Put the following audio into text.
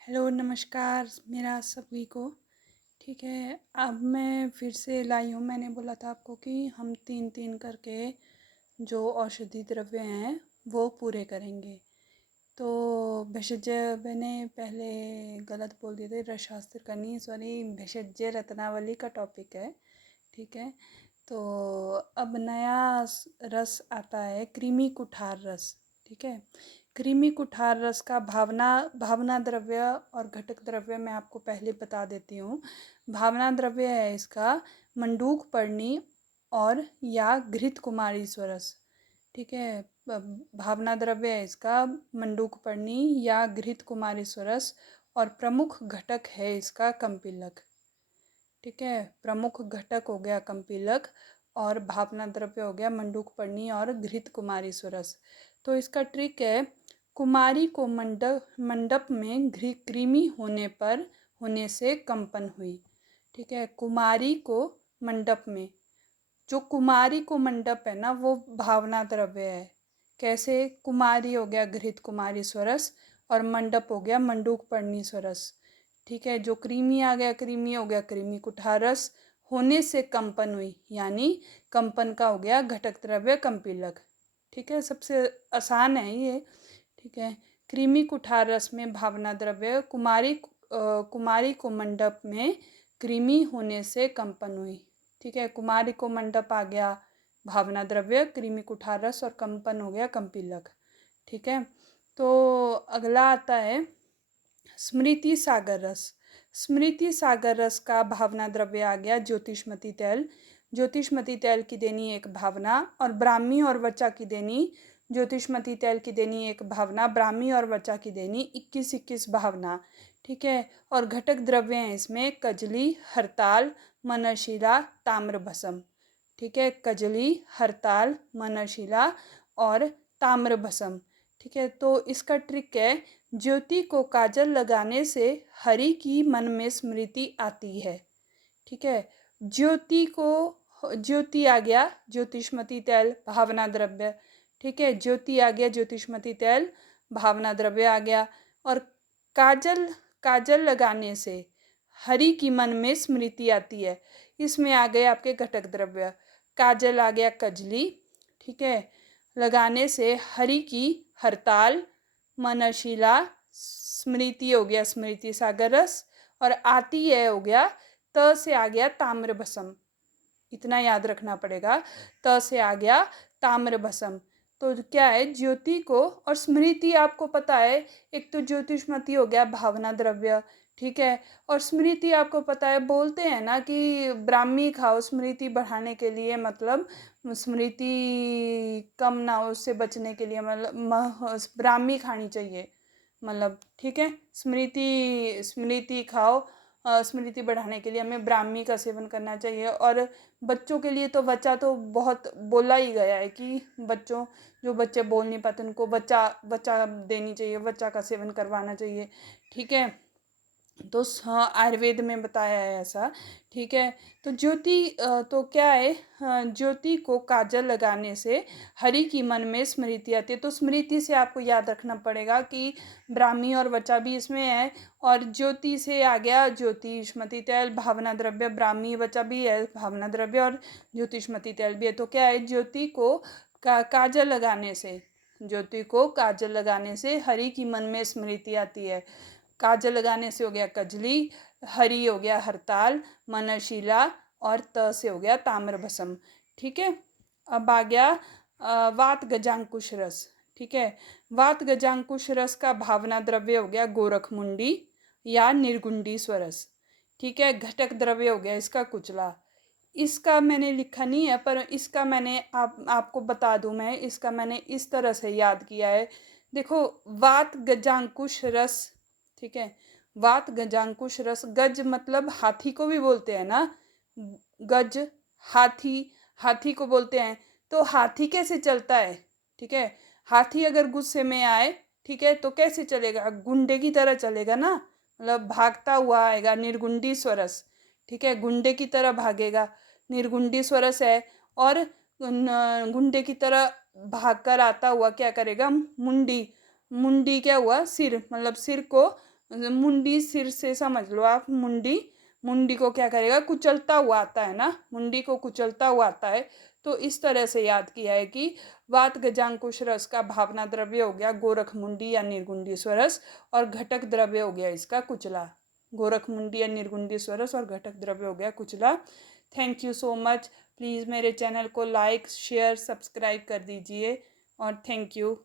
Hello नमस्कार मेरा सभी को। ठीक है, अब मैं फिर से लाई हूँ। मैंने बोला था आपको कि हम तीन तीन करके जो औषधि द्रव्य हैं वो पूरे करेंगे। तो भेषज मैंने पहले गलत बोल दिए थे, रसशास्त्र का नहीं, सॉरी, भेषज रत्नावली का टॉपिक है। ठीक है, तो अब नया रस आता है, कृमि कुठार रस। ठीक है, कृमि कुठार रस का भावना भावना द्रव्य और घटक द्रव्य मैं आपको पहले बता देती हूँ। भावना द्रव्य है इसका मंडूक पर्णी और या घृत कुमारी स्वरस। ठीक है, भावना द्रव्य है इसका मंडूक पर्णी या घृत कुमारी स्वरस और प्रमुख घटक है इसका कंपिलक। ठीक है, प्रमुख घटक हो गया कंपिलक और भावना द्रव्य हो गया मंडूक पर्णी और घृत कुमारी स्वरस। तो इसका ट्रिक है, कुमारी को मंडप में कृमि होने से कंपन हुई। ठीक है, कुमारी को मंडप में, जो कुमारी को मंडप है ना वो भावना द्रव्य है। कैसे? कुमारी हो गया घृत कुमारी स्वरस और मंडप हो गया मंडूक पर्णी स्वरस। ठीक है, जो कृमि आ गया, कृमि हो गया कृमि कुठारस, होने से कंपन हुई यानी कंपन का हो गया घटक द्रव्य कंपिलक। ठीक है, सबसे आसान है ये। ठीक है, कृमि कुठारस में भावना द्रव्य कुमारी को मंडप में कृमि होने से कंपन हुई। ठीक है, कुमारी को मंडप आ गया भावना द्रव्य, कृमि कुठारस और कंपन हो गया कंपिलक। ठीक है, तो अगला आता है स्मृति सागर रस। स्मृति सागर रस का भावना द्रव्य आ गया ज्योतिष्मती तैल। ज्योतिष्मती तैल की देनी एक भावना और ब्राह्मी और वचा की देनी, ज्योतिष्मती तैल की देनी एक भावना, ब्राह्मी और वचा की देनी 21-21 भावना। ठीक है, और घटक द्रव्य हैं इसमें कजली, हरताल, मनशिला, ताम्र भस्म। ठीक है, कजली, हरताल, मनशिला और ताम्र भस्म। ठीक है, तो इसका ट्रिक है, ज्योति को काजल लगाने से हरि की मन में स्मृति आती है। ठीक है, ज्योति आ गया ज्योतिष्मती तैल भावना द्रव्य। ठीक है, ज्योति आ गया ज्योतिष्मती तैल भावना द्रव्य आ गया और काजल काजल लगाने से हरि की मन में स्मृति आती है। इसमें आ गए आपके घटक द्रव्य, काजल आ गया कजली। ठीक है, लगाने से हरि की हरताल, मनशिला, स्मृति हो गया स्मृति सागर रस और आती है हो गया त से आ गया ताम्र भस्म। इतना याद रखना पड़ेगा, त से आ गया ताम्र भस्म। तो क्या है, ज्योति को और स्मृति आपको पता है, एक तो ज्योतिष्मती हो गया भावना द्रव्य। ठीक है, और स्मृति आपको पता है, बोलते हैं ना कि ब्राह्मी खाओ स्मृति बढ़ाने के लिए, मतलब स्मृति कम ना हो उससे बचने के लिए, मतलब ब्राह्मी खानी चाहिए, मतलब। ठीक है, स्मृति स्मृति खाओ, स्मृति बढ़ाने के लिए हमें ब्राह्मी का सेवन करना चाहिए। और बच्चों के लिए तो वचा तो बहुत बोला ही गया है कि जो बच्चे बोल नहीं पाते उनको वचा वचा देनी चाहिए, वचा का सेवन करवाना चाहिए। ठीक है, तो हाँ, आयुर्वेद में बताया है ऐसा। ठीक है, तो तो क्या है, ज्योति को काजल लगाने से हरि की मन में स्मृति आती है। तो स्मृति से आपको याद रखना पड़ेगा कि ब्राह्मी और वचा भी इसमें है और ज्योति से आ गया ज्योतिष्मती तैल भावना द्रव्य, ब्राह्मी वचा भी है भावना द्रव्य और ज्योतिष्मती तैल भी है। तो क्या है, काजल लगाने से ज्योति को काजल लगाने से हरि की मन में स्मृति आती है। काजल लगाने से हो गया कजली, हरि हो गया हरताल, मनशिला और त से हो गया ताम्र भस्म। ठीक है, अब आ गया वात गजांकुश रस। ठीक है, वात गजांकुश रस का भावना द्रव्य हो गया गोरखमुंडी या निर्गुंडी स्वरस। ठीक है, घटक द्रव्य हो गया इसका कुचला। इसका मैंने लिखा नहीं है पर इसका मैंने आपको बता दूं, मैं इसका मैंने इस तरह से याद किया है। देखो, वात गजांकुश रस। ठीक है, वात गजांकुश रस, गज मतलब हाथी को भी बोलते हैं ना, गज, हाथी, हाथी को बोलते हैं। तो हाथी कैसे चलता है? ठीक है, हाथी अगर गुस्से में आए, ठीक है, तो कैसे चलेगा? गुंडे की तरह चलेगा ना, मतलब भागता हुआ आएगा, निर्गुंडी स्वरस। ठीक है, गुंडे की तरह भागेगा, निर्गुंडी स्वरस है। और गुंडे की तरह भागकर आता हुआ क्या करेगा? मुंडी, मुंडी क्या हुआ? सिर, मतलब सिर को मुंडी सिर से समझ लो आप, मुंडी, मुंडी को क्या करेगा, कुचलता हुआ आता है ना, मुंडी को कुचलता हुआ आता है। तो इस तरह से याद किया है कि वात गजांकुश रस का भावना द्रव्य हो गया गोरख मुंडी या निर्गुंडी स्वरस, और घटक द्रव्य हो गया इसका कुचला। गोरख मुंडी या निर्गुंडी स्वरस और घटक द्रव्य हो गया कुचला। Thank you so much. Please मेरे चैनल को लाइक शेयर सब्सक्राइब कर दीजिए और थैंक यू।